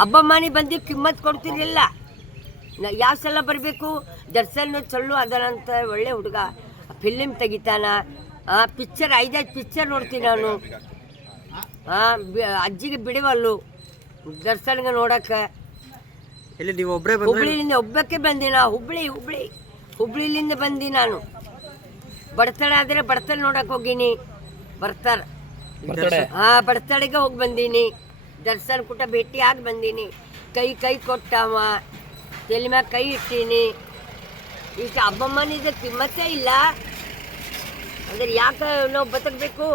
ಹಬ್ಬಮಾನಿ ಬಂದು ಕಿಮ್ಮತ್ ಕೊಡ್ತಿರಲಿಲ್ಲ. ನಾ ಯಾವ ಸಲ ಬರಬೇಕು? ದರ್ಶನ್ ಚಳ್ಳು ಅದನಂತ ಒಳ್ಳೆ ಹುಡುಗ. ಫಿಲಿಮ್ ತೆಗಿತಾನ. ಪಿಕ್ಚರ್ ಐದೈದು ಪಿಕ್ಚರ್ ನೋಡ್ತೀನಿ ನಾನು. ಬಿ- ಅಜ್ಜಿಗೆ ಬಿಡವಲ್ಲು. ದರ್ಶನ್ಗೆ ನೋಡಕ್ಕೆ. ಇಲ್ಲಿ ನೀವು ಒಬ್ಬರೇ ಹುಬ್ಳಿಲಿಂದ ಒಬ್ಬಕ್ಕೆ ಬಂದಿ ನಾ. ಹುಬ್ಳಿ ಹುಬ್ಳಿ. ಹುಬ್ಳಿಲಿಂದ ಬಂದಿ ನಾನು. ಬರ್ತಡೆ ಆದರೆ ಬರ್ತಡೆ ನೋಡಕ್ಕೆ ಹೋಗೀನಿ. ಬರ್ತಾರ ಹಾಂ ಬರ್ತಡೆಗೆ ಹೋಗಿ ಬಂದೀನಿ. ದರ್ಶನ್ ಕೂಟ ಭೇಟಿ ಆಗಿ ಬಂದೀನಿ. ಕೈ ಕೈ ಕೊಟ್ಟವ. ತಲೆ ಮ್ಯಾಗ ಕೈ ಇಟ್ಟೀನಿ. ಇಷ್ಟು ಹಬ್ಬಮ್ಮನಿದ ಕಿಮ್ಮತ್ತೇ ಇಲ್ಲ. ಅಂದ್ರೆ ಯಾಕೆ ನಾವು ಬದುಕಬೇಕು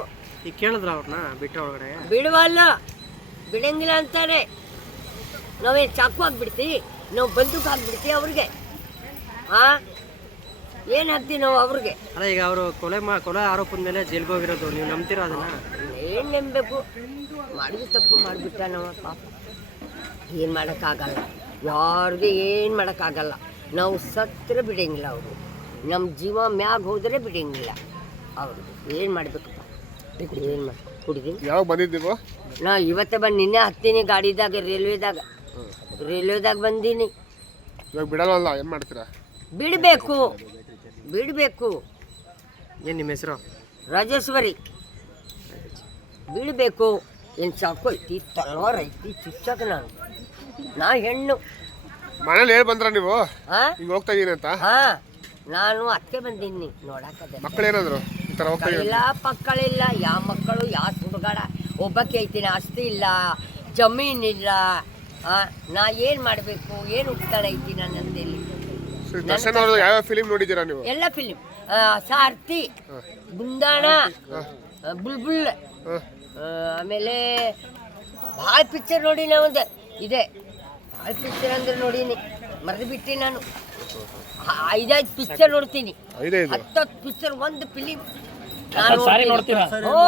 ಈಗ ಕೇಳಿದ್ರ ಅವ್ರನ್ನ ಬಿಟ್ಟ ಒಳಗಡೆ? ಬಿಡುವಲ್ಲ ಬಿಡಂಗಿಲ್ಲ ಅಂತಾರೆ ನಾವೇನು ಚಾಕು ಹಾಕ್ಬಿಡ್ತೀವಿ ನಾವು ಬಂದೂಕು ಹಾಕ್ಬಿಡ್ತೀವಿ ಅವ್ರಿಗೆ. ಹಾ ಏನು ಹಾಕ್ತೀವಿ ನಾವು ಅವ್ರಿಗೆ? ಅಲ್ಲ ಈಗ ಅವರು ಕೊಲೆ ಮಾ ಕೊಲೆ ಆರೋಪದ ಮೇಲೆ ಜೈಲ್ಗೆ ಹೋಗಿರೋದು ನೀವು ನಂಬ್ತೀರಾ ಅದನ್ನ? ಏನು ನಂಬಬೇಕು? ಮಾಡಿದ ತಪ್ಪು ಮಾಡಿಬಿಟ್ಟ ನಾವು ಪಾಪ. ಏನು ಮಾಡೋಕ್ಕಾಗಲ್ಲ. ಯಾರಿಗೆ ಏನು ಮಾಡೋಕ್ಕಾಗಲ್ಲ. ನಾವು ಸತ್ತರೆ ಬಿಡಂಗಿಲ್ಲ ಅವರು. ನಮ್ಮ ಜೀವ ಮ್ಯಾಗ ಹೋದರೆ ಬಿಡಂಗಿಲ್ಲ. ಅವರು ಏನು ಮಾಡಬೇಕಪ್ಪ ಏನು ಮಾಡಿ ಹುಡುಗಿ ಯಾವಾಗ ಬಂದಿದ್ದೀವೋ? ನಾ ಇವತ್ತೇ ಬಂದು ನಿನ್ನೆ ಹತ್ತೀನಿ ಗಾಡಿದಾಗ ರೈಲ್ವೆದಾಗ. ರೈಲ್ವೆದಾಗ ಬಂದೀನಿ. ಇವಾಗ ಬಿಡಲ್ಲ ಏನು ಮಾಡ್ತೀರಾ? ಬಿಡಬೇಕು. ಬಿಡಬೇಕು ಏನು ನಿಮ್ಮ ಹೆಸರು? ರಾಜೇಶ್ವರಿ. ಬಿಡಬೇಕು ಏನು ಚಾಕು ಐತಿ ತಲವಾರ ಐತಿ ಚುಚ್ಚಕ್ಕೆ ನಾನು. ನಾ ಹೆಣ್ಣು. ಮನೇಲಿ ಹೇಳಿ ಬಂದ್ರ ನೀವು? ಹಾಂ ಈಗ ಹೋಗ್ತಾ ಇದೀನಿ ಅಂತ? ಹಾಂ. ನಾನು ಅತ್ತೆ ಬಂದೀನಿ ನೋಡಕ್ಕೆ ಮಕ್ಕಳು ಏನಂದ್ರು ಈ ಥರ ಹೋಗ್ತಾ ಇದೀನಿ ಇಲ್ಲ ಮಕ್ಕಳಿಲ್ಲ ಯಾವ ಮಕ್ಕಳು ಯಾವ ಹುಡುಗಾಡ ಒಬ್ಬಕ್ಕೆ ಐತಿನ ಆಸ್ತಿ ಇಲ್ಲ ಜಮೀನಿಲ್ಲ ಆ, ನಾ ಏನು ಮಾಡಬೇಕು? ಏನು ಉತ್ತರ ಐತಿ ನನ್ನಂದಿಲ್ಲ ದರ್ಶನ್ ಅವ್ರದ್ದು ಯಾವ್ಯಾವ ಫಿಲಿಮ್ ನೋಡಿದ್ದೀರಾ ನೀವು? ಎಲ್ಲ ಫಿಲಿಮ್ ಸಾರ್ತಿ ಬುಂದಾಣ ಆ, ಬುಲ್ಬುಲ್ ಆಮೇಲೆ ಭಾಳ ಪಿಕ್ಚರ್ ನೋಡಿ ಒಂದು ಇದೆ. ಭಾಳ ಪಿಕ್ಚರ್ ಅಂದ್ರೆ ನೋಡೀನಿ. ಮರೆದು ಬಿಟ್ಟಿ ನಾನು. ಐದೈದು ಪಿಕ್ಚರ್ ನೋಡ್ತೀನಿ. ಹತ್ತತ್ತು ಪಿಕ್ಚರ್ ಒಂದು ಫಿಲಿಮ್ ಹ್ಞೂ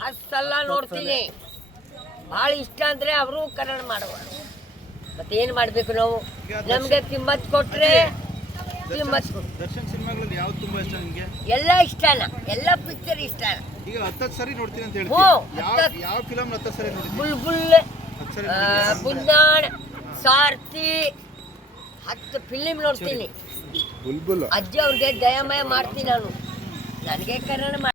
ಹತ್ತು ಸಲ ನೋಡ್ತೀನಿ. ಭಾಳ ಇಷ್ಟ ಅಂದರೆ ಅವರು ಕನ್ನಡ ಮಾಡುವ ಮತ್ತೇನು ಮಾಡಬೇಕು ನಾವು? ನಮಗೆ ಕಿಮ್ಮತ್ ಕೊಟ್ರೆ ಕಿಮ್ಮತ್ ದರ್ಶನ್ ಸಿನಿಮಾಗಳಲ್ಲಿ ಯಾವ್ದು ತುಂಬಾ ಇಷ್ಟ ನಿಮಗೆ? ಎಲ್ಲ ಇಷ್ಟನ ಎಲ್ಲ ಪಿಕ್ಚರ್ ಇಷ್ಟನ ಈಗ ಹತ್ತತ್ತು ಸರಿ ನೋಡ್ತೀನಿ ಅಂತ ಹ್ಞೂ ಹೇಳ್ತೀವಿ ಯಾವ ಹತ್ತತ್ತು ಯಾವ ಫಿಲಮ್ ಹತ್ತತ್ತು ಸರಿ ನೋಡಿದ್ವಿ ಬುಲ್ಬುಲ್ ಹತ್ತು ಸರಿ ಆ, ಬುಂದಾಣ್ ಸಾರ್ತಿ ಹತ್ತು ಫಿಲಿಮ್ ನೋಡ್ತೀನಿ. ಬುಲ್ಬುಲ್ ಅಜ್ಜಿ ಅವ್ರಿಗೆ ದಯಮಯ ಮಾಡ್ತೀನಿ ನಾನು. ನನಗೆ ಕನ್ನಡ